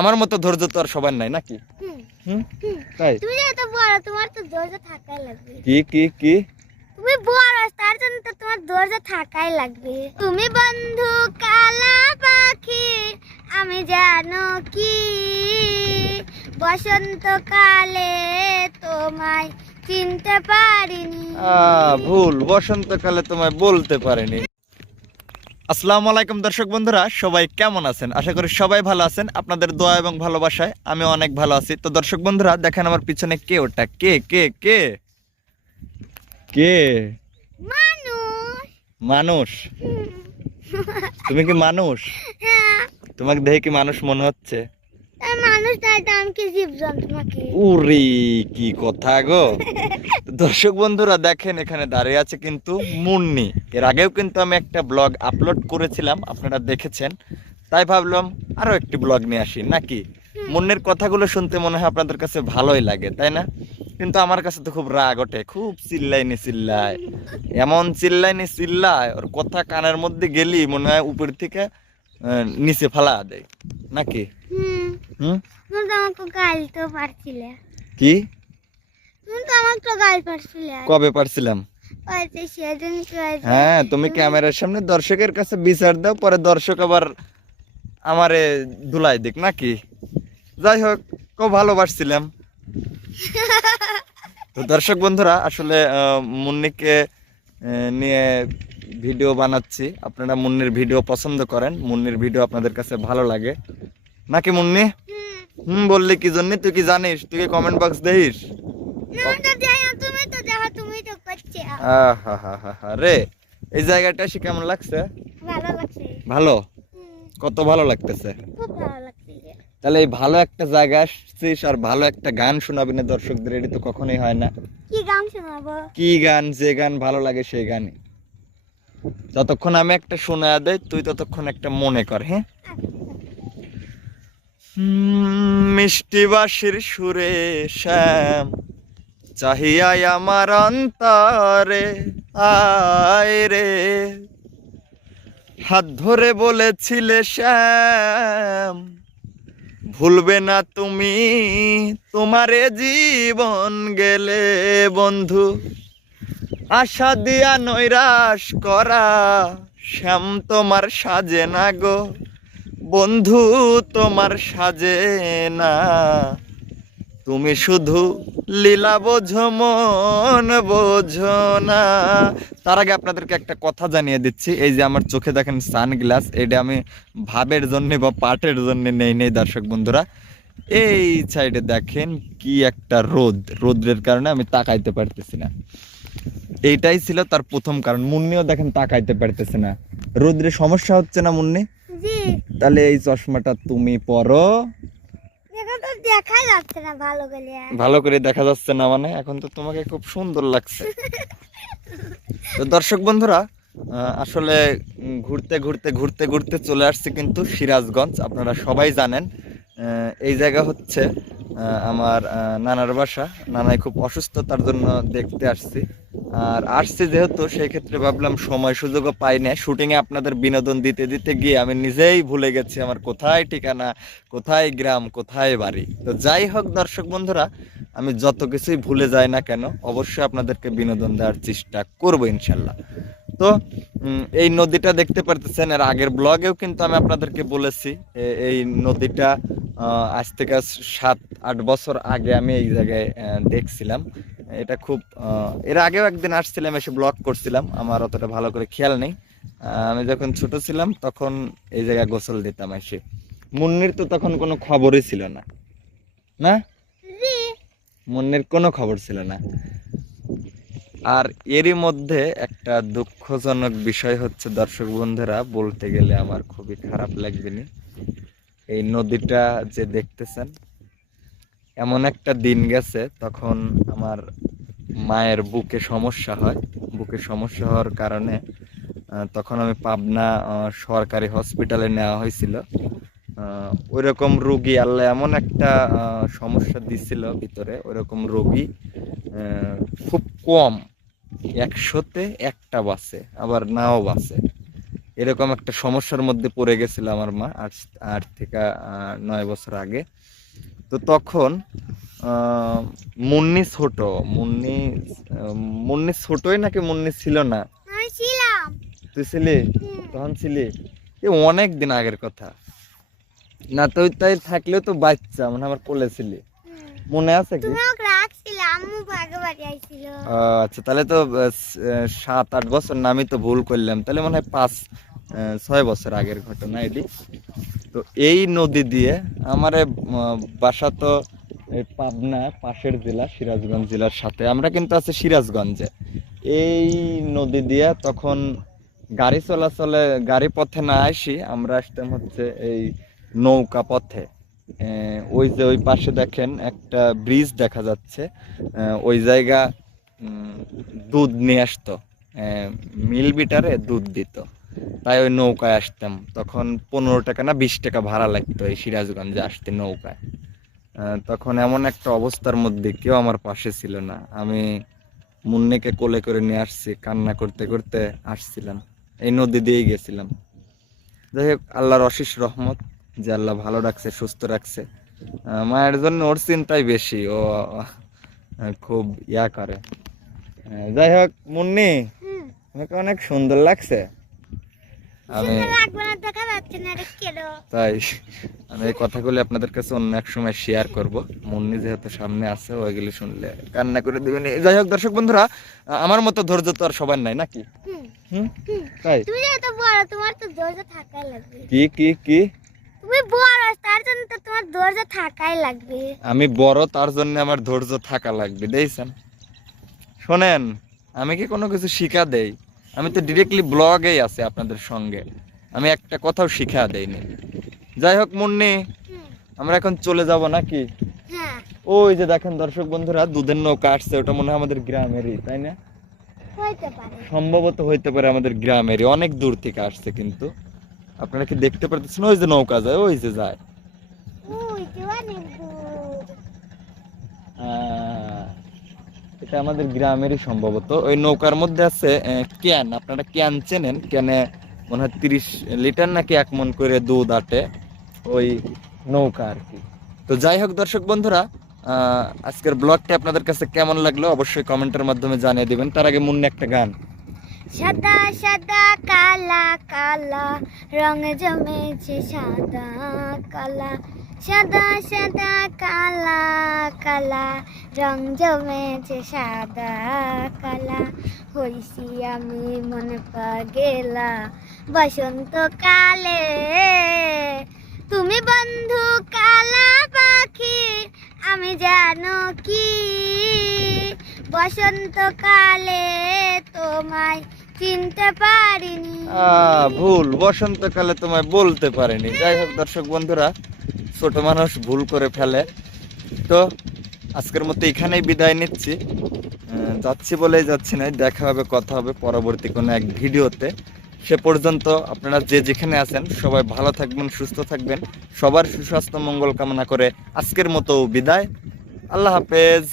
আমার মতো ধৈর্য তো আর সবার নাই নাকি। তাই? তুমি যেহেতু বড় তোমার তো ধৈর্য থাকাই লাগবে। কি কি কি? তুমি বড় তার জন্য তো তোমার ধৈর্য থাকাই লাগবে। তুমি বন্ধু কালা পাখি আমি জানো কি? বসন্তকালে তোমায় চিনতে পারিনি। ভুল বসন্তকালে তোমায় বলতে পারিনি। আসসালামু আলাইকুম দর্শক বন্ধুরা সবাই কেমন আছেন? আশা করি সবাই ভালো আছেন। আপনাদের দোয়া এবং ভালোবাসায় আমি অনেক ভালো আছি। তো দর্শক বন্ধুরা দেখেন আমার পিছনে কে ওটা? কে কে কে? কে? মানুষ। তুমি কি মানুষ? হ্যাঁ। তোমাকে দেখে কি মানুষ মনে হচ্ছে? উরি কি কথা গো। দর্শক বন্ধুরা দেখেন এখানে দাঁড়িয়ে আছে কিন্তু মুন্নি। এর আগেও কিন্তু আমি একটা ব্লগ আপলোড করেছিলাম আপনারা দেখেছেন। তাই ভাবলাম আরও একটি ব্লগ নিয়ে আসি নাকি? মুন্নির কথাগুলো শুনতে মনে হয় আপনাদের কাছে ভালোই লাগে তাই না? কিন্তু আমার কাছে তো খুব রাগ ওঠে খুব চিল্লাইনি চিল্লায়। এমন চিল্লাইনি চিল্লায় ওর কথা কানের মধ্যে গেলি মনে হয় উপর থেকে নিচে ফালা দেয় নাকি? হুম? হুম তুমি তো আমাকে গাল তো পারছিলে। কি? তুমি তো আমাকে তো গাল পারছিলে। কবে পারছিলাম? হ্যাঁ তুমি ক্যামেরার সামনে দর্শকের কাছে বিচার দাও পরে দর্শক আবার আমারে ধুলাই দিক নাকি? যাই হোক খুব ভালোবাসছিলাম। তো দর্শক বন্ধুরা আসলে মুন্নিকে নিয়ে ভিডিও বানাচ্ছি। আপনারা মুন্নির ভিডিও পছন্দ করেন। মুন্নির ভিডিও আপনাদের কাছে ভালো লাগে। নাকি মুন্নি? হুম। বললি কি জন্য? তুই কি জানিস? তুই কি কমেন্ট বক্স দেখিস? না তো যাই তুমি তো দেখো তুমি তো করছে। আহা হা হা হা রে এই জায়গাটা এসে কেমন লাগছে? ভালো লাগছে। ভালো? কত ভালো লাগতেছে। খুব ভালো লাগছে। তাহলে এই ভালো একটা জায়গা আসছিস আর ভালো একটা গান শোনাবি না দর্শকদের এটি তো কখনোই হয় না। কি গান শোনাবো? কি গান যে গান ভালো লাগে সেই গানই। যতক্ষণ আমি একটা শোনা দেয় তুই ততক্ষণ একটা মনে কর হ্যাঁ? মিষ্টি বাঁশির সুরে শ্যাম চাহিয়াই আমার অন্তরে, আয় রে। হাত ধরে বলেছিলে শ্যাম, ভুলবে না তুমি তোমারে জীবন গেলে বন্ধু। আশা দিয়া নৈরাশ করা, শ্যাম তোমার সাজে না গো। বন্ধু, তোমার সাজে না। তুমি শুধু লীলা বোঝো, মন বোঝো না। তার আগে আপনাদেরকে একটা কথা জানিয়ে দিচ্ছি। এই যে আমার চোখে দেখেন সানগ্লাস, এটা আমি ভাবের জন্যে বা পাটের জন্য নেই নেই, দর্শক বন্ধুরা। এই সাইডে দেখেন কি একটা রোদ। রোদ্রের কারণে আমি তাকাইতে পারতেছি না। এইটাই ছিল তার প্রথম কারণ। মুন্নিও দেখেন তাকাইতে পারতেছে না। রোদ্রে সমস্যা হচ্ছে না মুন্নি? তাহলে এই চশমাটা তুমি পরো। ভালো করে দেখা যাচ্ছে না মানে এখন তো তোমাকে খুব সুন্দর লাগছে। তো দর্শক বন্ধুরা আসলে ঘুরতে ঘুরতে ঘুরতে ঘুরতে চলে আসছে কিন্তু সিরাজগঞ্জ আপনারা সবাই জানেন। এই জায়গা হচ্ছে আমার নানার বাসা। নানাই খুব অসুস্থ, তার জন্য দেখতে আসছি। আর আসছি যেহেতু, সেই ক্ষেত্রে ভাবলাম সময় সুযোগও পাই না শুটিংয়ে আপনাদের বিনোদন দিতে দিতে গিয়ে আমি নিজেই ভুলে গেছি আমার কোথায় ঠিকানা, কোথায় গ্রাম, কোথায় বাড়ি। তো যাই হোক দর্শক বন্ধুরা, আমি যত কিছুই ভুলে যাই না কেন, অবশ্যই আপনাদেরকে বিনোদন দেওয়ার চেষ্টা করব ইনশাল্লাহ। তো এই নদীটা দেখতে পারতেছেন, এর আগের ব্লগেও কিন্তু আমি আপনাদেরকে বলেছি এই নদীটা আজ থেকে সাত, আট বছর আগে আমি এই জায়গায় দেখছিলাম। এটা খুব এর আগেও একদিন আসছিলাম, এসে ব্লগ করছিলাম। আমার অতটা ভালো করে খেয়াল নেই। আমি যখন ছোট ছিলাম, তখন এই জায়গায় গোসল দিতাম এসে। মুন্নির তো তখন কোনো খবরই ছিল না। না? মুন্নির কোনো খবর ছিল না। আর এরই মধ্যে একটা দুঃখজনক বিষয় হচ্ছে, দর্শক বন্ধুরা, বলতে গেলে আমার খুবই খারাপ লাগবে নি। এই নদীটা যে দেখতেছেন এমন একটা দিন গেছে তখন আমার মায়ের বুকে সমস্যা হয়। বুকে সমস্যা হওয়ার কারণে তখন আমি পাবনা সরকারি হসপিটালে নেওয়া হয়েছিল। আহ, ওইরকম রোগী আল্লাহ এমন একটা সমস্যা দিছিল ভিতরে ওইরকম রোগী আহ, খুব কম। একশোতে একটা বাসে আবার নাও বাসে। এরকম একটা সমস্যার মধ্যে পড়ে গেছিল আমার মা আট আট থেকে নয় বছর আগে। তো তখন মুন্নি ছোট মুন্নি মুন্নি ছোটই নাকি মুন্নি ছিল না? তুই ছিলি? তখন ছিলি? এ অনেক দিন আগের কথা। না তুই তাই থাকলেও তো বাচ্চা মানে আমার কোলে ছিলি। মনে আছে কি? আচ্ছা তাহলে তো সাত আট বছর না আমি তো ভুল করলাম। তাহলে মনে হয় পাঁচ ছয় বছর আগের ঘটনা এটি। তো এই নদী দিয়ে আমার বাসা তো পাবনা পাশের জেলা, সিরাজগঞ্জ জেলার সাথে। আমরা কিন্তু আছি সিরাজগঞ্জে। এই নদী দিয়ে তখন গাড়ি চলাচলে, গাড়ি পথে না আসি, আমরা আসতাম হচ্ছে এই নৌকা পথে। ওই যে ওই পাশে দেখেন একটা ব্রিজ দেখা যাচ্ছে। ওই জায়গা দুধ নিয়ে আসতো। মিল বিটারে দুধ দিত। তাই ওই নৌকায় আসতাম। তখন পনেরো টাকা না বিশ টাকা ভাড়া লাগতো এই সিরাজগঞ্জে আসতে নৌকায়। তখন এমন একটা অবস্থার মধ্যে কেউ আমার পাশে ছিল না। আমি মুন্নিকে কোলে করে নিয়ে আসছি কান্না করতে করতে আসছিলাম। এই নদী দিয়েই গেছিলাম। যাই হোক আল্লাহর অশেষ রহমত যে আল্লাহ ভালো রাখছে সুস্থ রাখছে। মায়ের জন্য ওর চিন্তাই বেশি ও খুব ইয়া করে। যাই হোক মুন্নি তোমাকে অনেক সুন্দর লাগছে। আমি তাই আমি এই কথাগুলি আপনাদের কাছে অন্য এক সময় শেয়ার করব। মুন্নি যেহেতু সামনে আছে ওইগুলি শুনলে কান্না করে দিবেন। যাই হোক দর্শক বন্ধুরা আমার মতো ধৈর্য তো আর সবার নাই নাকি? তাই। বড় তোমার তো ধৈর্য থাকাই লাগবে। কি কি কি? তুমি বড় তার জন্য তো তোমার ধৈর্য থাকাই লাগবে। আমি বড় তার জন্য আমার ধৈর্য থাকা লাগবে দেখছেন? শোনেন আমি কি কোনো কিছু শিখা দেই? আমি তো ডিরেক্টলি ব্লগেই আছি আপনাদের সঙ্গে। আমি একটা কথাও শিখা দেইনি। যাই হোক মুন্নি আমরা এখন চলে যাব নাকি? হ্যাঁ। ওই যে দেখেন দর্শক বন্ধুরা দুধের নৌকা আসছে ওটা মনে হয় আমাদের গ্রামেরই তাই না? সম্ভবত হইতে পারে আমাদের গ্রামেরই অনেক দূর থেকে আসছে কিন্তু। আপনারা কি দেখতে পারতেছেন? ওই যে নৌকা যায় ওই যে যায় ওই যে অনেক দূর আহ, এটা আমাদের গ্রামেরই সম্ভবত। ওই নৌকার মধ্যে আছে ক্যান। আপনারা ক্যান চেনেন? ক্যানে মনে হয় তিরিশ লিটার নাকি এক মন করে দুধ আটে ওই নৌকা আর কি। তো যাই হোক দর্শক বন্ধুরা আজকের ব্লগটা আপনাদের কাছে কেমন লাগল অবশ্যই কমেন্টের মাধ্যমে জানিয়ে দেবেন। তার আগে মুন্নি একটা গান। সাদা সাদা, কালা কালা রং জমেছে সাদা, কালা। সাদা সাদা কালা কালা, রং জমেছে সাদা কালা। হইছি আমি মনে পাগেলা, বসন্ত কালে। তুমি বন্ধু কালা পাখি, আমি জানো কি? বসন্তকালে তোমায় চিনতে পারিনি। ভুল। বসন্তকালে তোমায় বলতে পারেনি। যাই হোক, দর্শক বন্ধুরা ছোট মানুষ ভুল করে ফেলে। তো আজকের মতো এখানেই বিদায় নিচ্ছি। যাচ্ছি বলেই যাচ্ছি না, দেখা হবে, কথা হবে পরবর্তী কোনো এক ভিডিওতে। সে পর্যন্ত আপনারা যে যেখানে আছেন, সবাই ভালো থাকবেন, সুস্থ থাকবেন। সবার সুস্বাস্থ্য, মঙ্গল কামনা করে আজকের মতো বিদায়। আল্লাহ হাফেজ।